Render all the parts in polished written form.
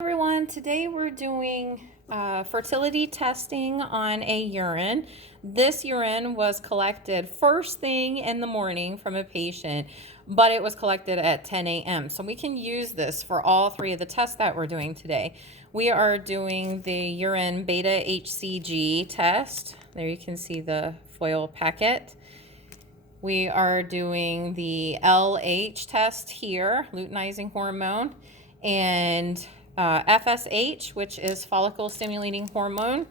Everyone, today we're doing fertility testing on a urine. This urine was collected first thing in the morning from a patient, but it was collected at 10 a.m. So we can use this for all three of the tests that we're doing today. We are doing the urine B-HCG test. There you can see the foil packet. We are doing the LH test here, luteinizing hormone, and FSH, which is follicle stimulating hormone.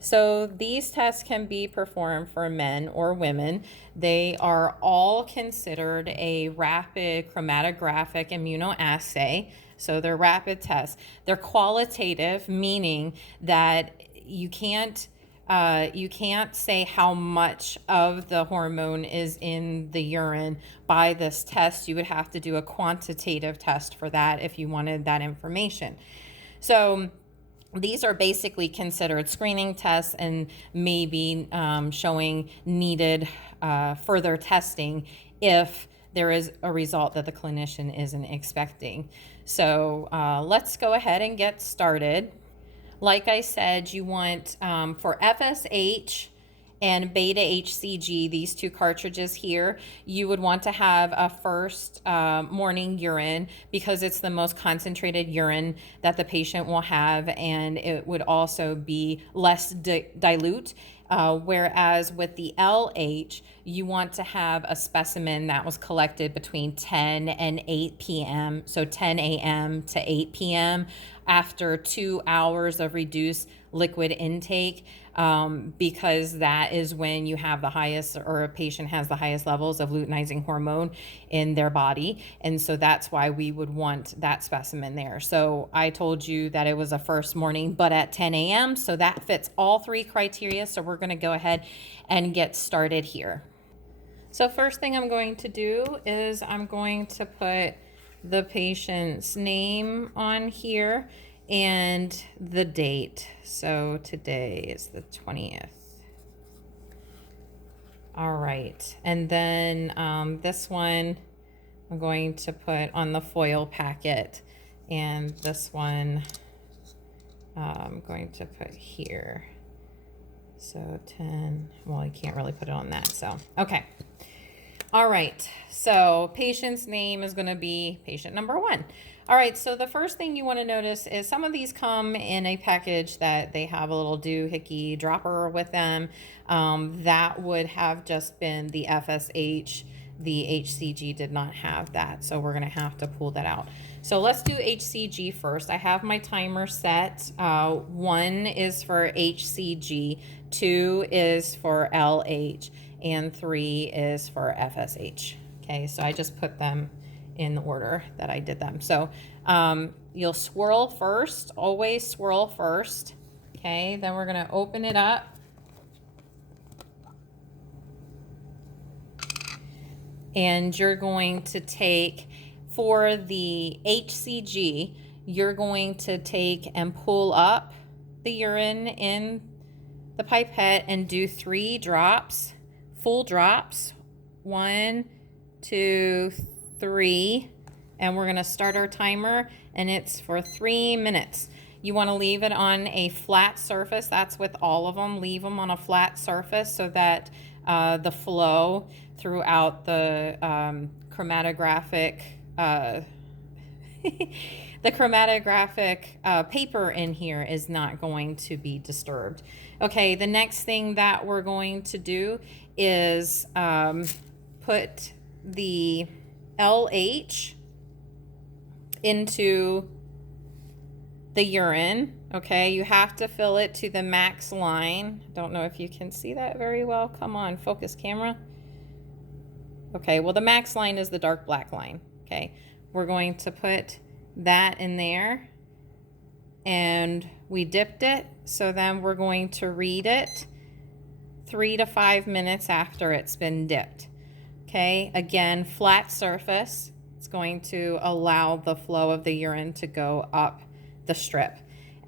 So these tests can be performed for men or women. They are all considered a rapid chromatographic immunoassay. So they're rapid tests. They're qualitative, meaning that you can't say how much of the hormone is in the urine by this test. You would have to do a quantitative test for that if you wanted that information. So these are basically considered screening tests and maybe showing needed further testing if there is a result that the clinician isn't expecting. So let's go ahead and get started. Like I said, you want for FSH and beta-HCG, these two cartridges here, you would want to have a first morning urine because it's the most concentrated urine that the patient will have, and it would also be less dilute. Whereas with the LH, you want to have a specimen that was collected between 10 and 8 p.m., so 10 a.m. to 8 p.m. after 2 hours of reduced liquid intake, because that is when you have the highest, or a patient has the highest levels of luteinizing hormone in their body. And so that's why we would want that specimen there. So I told you that it was a first morning, but at 10 a.m. So that fits all three criteria. So we're going to go ahead and get started here. So first thing I'm going to do is I'm going to put the patient's name on here and the date. So today is the 20th. All right. And then this one I'm going to put on the foil packet, and this one I'm going to put here. So 10, well, I can't really put it on that. So, okay. All right, so patient's name is going to be patient number 1. All right, so the first thing you want to notice is some of these come in a package that they have a little doohickey dropper with them. That would have just been the FSH. The HCG did not have that, so we're going to have to pull that out. So let's do HCG first. I have my timer set. 1 is for HCG, 2 is for LH, and 3 is for FSH. Okay, so I just put them in the order that I did them. So you'll swirl first, always swirl first. Okay, then we're going to open it up. And you're going to take, for the HCG, you're going to take and pull up the urine in the pipette and do 3 drops, full drops. 1, 2, 3. And we're going to start our timer, and it's for 3 minutes. You want to leave it on a flat surface. That's with all of them. Leave them on a flat surface so that the flow throughout the chromatographic paper in here is not going to be disturbed. Okay, the next thing that we're going to do is put the LH into the urine. Okay, you have to fill it to the max line. Don't know if you can see that very well. Come on, focus camera. Okay, well, the max line is the dark black line. Okay, we're going to put that in there, and we dipped it, so then we're going to read it 3 to 5 minutes after it's been dipped. Okay, again, flat surface. It's going to allow the flow of the urine to go up the strip.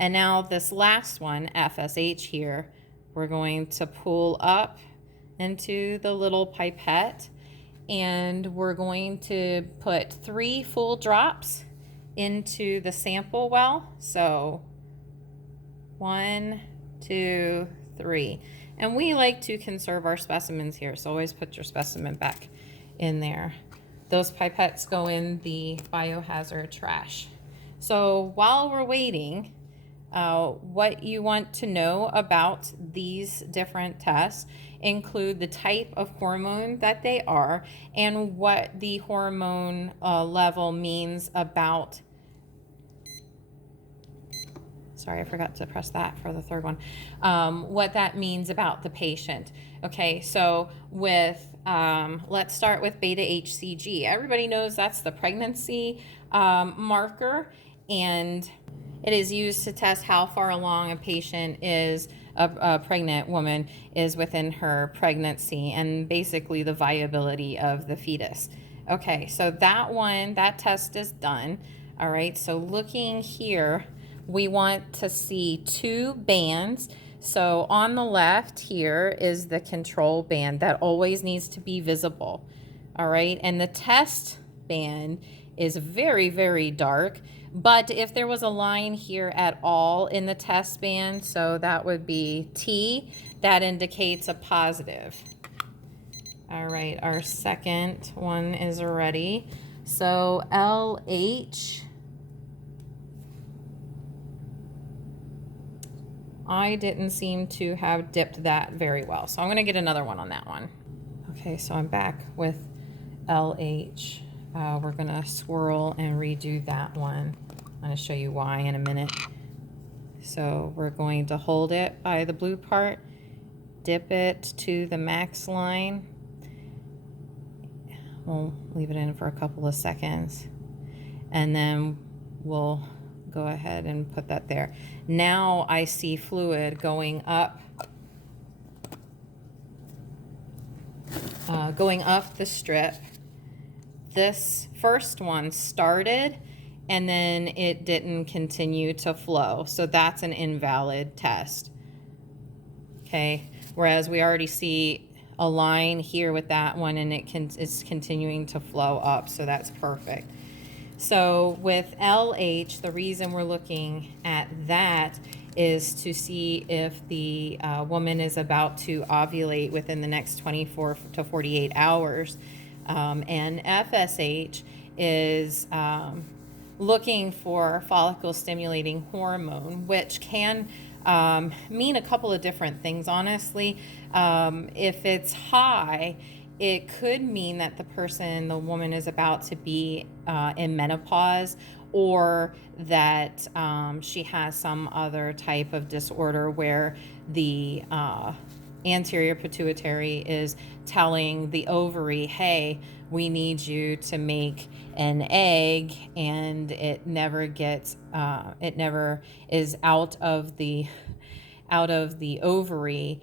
And now this last one, FSH here, we're going to pull up into the little pipette, and we're going to put 3 full drops into the sample well. So 1, 2, 3. And we like to conserve our specimens here, so always put your specimen back in there. Those pipettes go in the biohazard trash. So while we're waiting, what you want to know about these different tests include the type of hormone that they are and what the hormone level means about. Sorry, I forgot to press that for the third one. What that means about the patient. Okay, so with, let's start with beta-HCG. Everybody knows that's the pregnancy marker, and it is used to test how far along a patient is, a pregnant woman is within her pregnancy, and basically the viability of the fetus. Okay, so that test is done. All right, so looking here, we want to see 2 bands. So on the left here is the control band that always needs to be visible. All right, and the test band is very, very dark. But if there was a line here at all in the test band, so that would be T, that indicates a positive. All right, our second one is ready. So LH, I didn't seem to have dipped that very well, so I'm going to get another one on that one. Okay, so I'm back with LH. We're going to swirl and redo that one. I'm going to show you why in a minute. So we're going to hold it by the blue part, dip it to the max line. We'll leave it in for a couple of seconds, and then we'll go ahead and put that there. Now I see fluid going up the strip. This first one started and then it didn't continue to flow, so that's an invalid test. Okay, whereas we already see a line here with that one, and it's continuing to flow up, so that's perfect. So with LH, the reason we're looking at that is to see if the woman is about to ovulate within the next 24 to 48 hours. And FSH is looking for follicle stimulating hormone, which can mean a couple of different things, honestly. If it's high, it could mean that the woman is about to be in menopause, or that she has some other type of disorder where the anterior pituitary is telling the ovary, hey, we need you to make an egg, and it never is out of the ovary,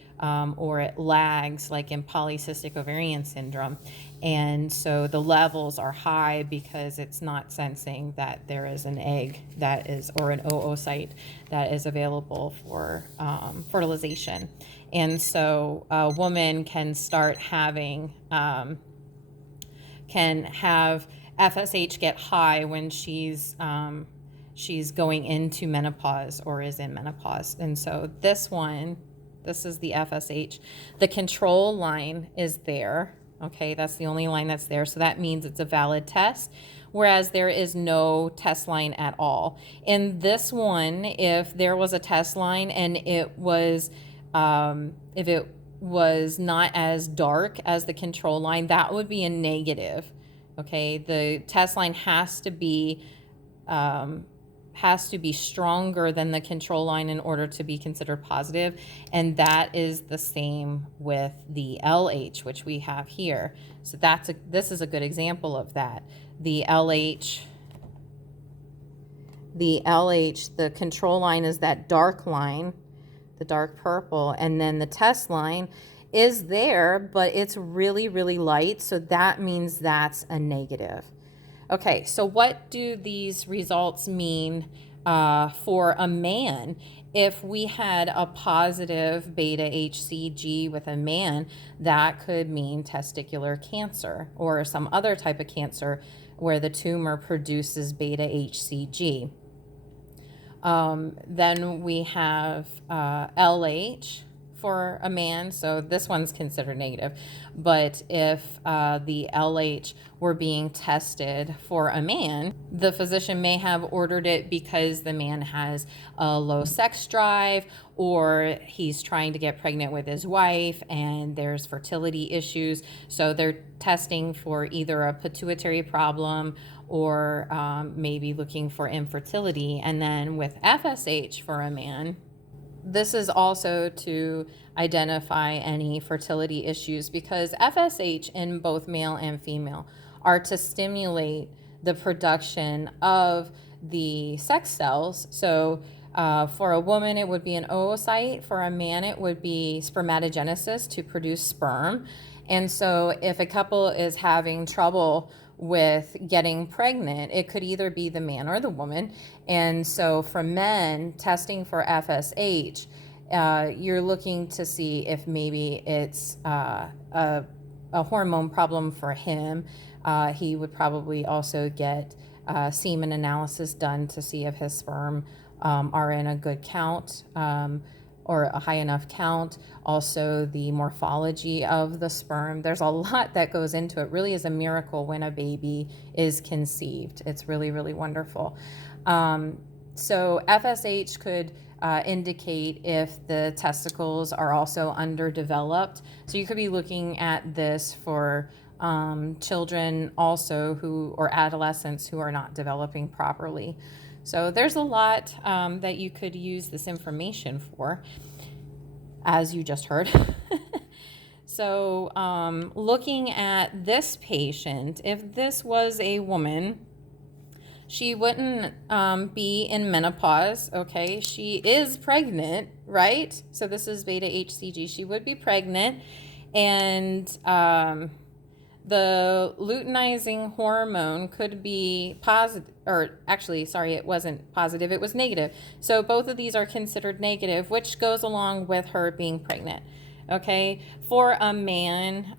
or it lags, like in polycystic ovarian syndrome. And so the levels are high because it's not sensing that there is an egg that is, or an oocyte that is available for fertilization. And so a woman can start having, can have FSH get high when she's going into menopause or is in menopause. And so this is the FSH. The control line is there. Okay, that's the only line that's there. So that means it's a valid test, whereas there is no test line at all. In this one, if there was a test line and if it was not as dark as the control line, that would be a negative. Okay, the test line has to be stronger than the control line in order to be considered positive, and that is the same with the LH, which we have here. So this is a good example of that. The LH, the control line is that dark line, the dark purple, and then the test line is there, but it's really, really light, so that means that's a negative. Okay, so what do these results mean for a man? If we had a positive beta-HCG with a man, that could mean testicular cancer or some other type of cancer where the tumor produces beta-HCG. Then we have LH for a man, so this one's considered negative. But if the LH were being tested for a man, the physician may have ordered it because the man has a low sex drive, or he's trying to get pregnant with his wife and there's fertility issues. So they're testing for either a pituitary problem or maybe looking for infertility. And then with FSH for a man, this is also to identify any fertility issues, because FSH in both male and female are to stimulate the production of the sex cells. So for a woman, it would be an oocyte. For a man, it would be spermatogenesis to produce sperm. And so if a couple is having trouble with getting pregnant, it could either be the man or the woman. And so for men testing for FSH, you're looking to see if maybe it's a hormone problem for him. He would probably also get semen analysis done to see if his sperm are in a good count or a high enough count. Also, the morphology of the sperm. There's a lot that goes into it. Really is a miracle when a baby is conceived. It's really, really wonderful. So FSH could indicate if the testicles are also underdeveloped. So you could be looking at this for children also or adolescents who are not developing properly. So there's a lot that you could use this information for, as you just heard. So looking at this patient, if this was a woman, she wouldn't be in menopause, okay? She is pregnant, right? So this is beta-HCG. She would be pregnant, and the luteinizing hormone could be positive, or actually, sorry, it wasn't positive, it was negative. So both of these are considered negative, which goes along with her being pregnant, okay? For a man,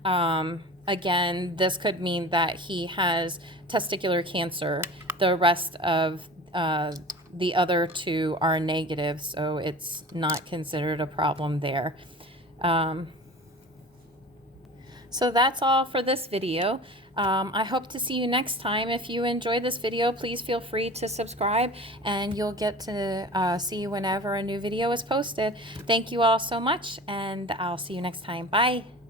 again, this could mean that he has testicular cancer. The rest of the other two are negative, so it's not considered a problem there. So that's all for this video. I hope to see you next time. If you enjoyed this video, please feel free to subscribe, and you'll get to see whenever a new video is posted. Thank you all so much, and I'll see you next time. Bye.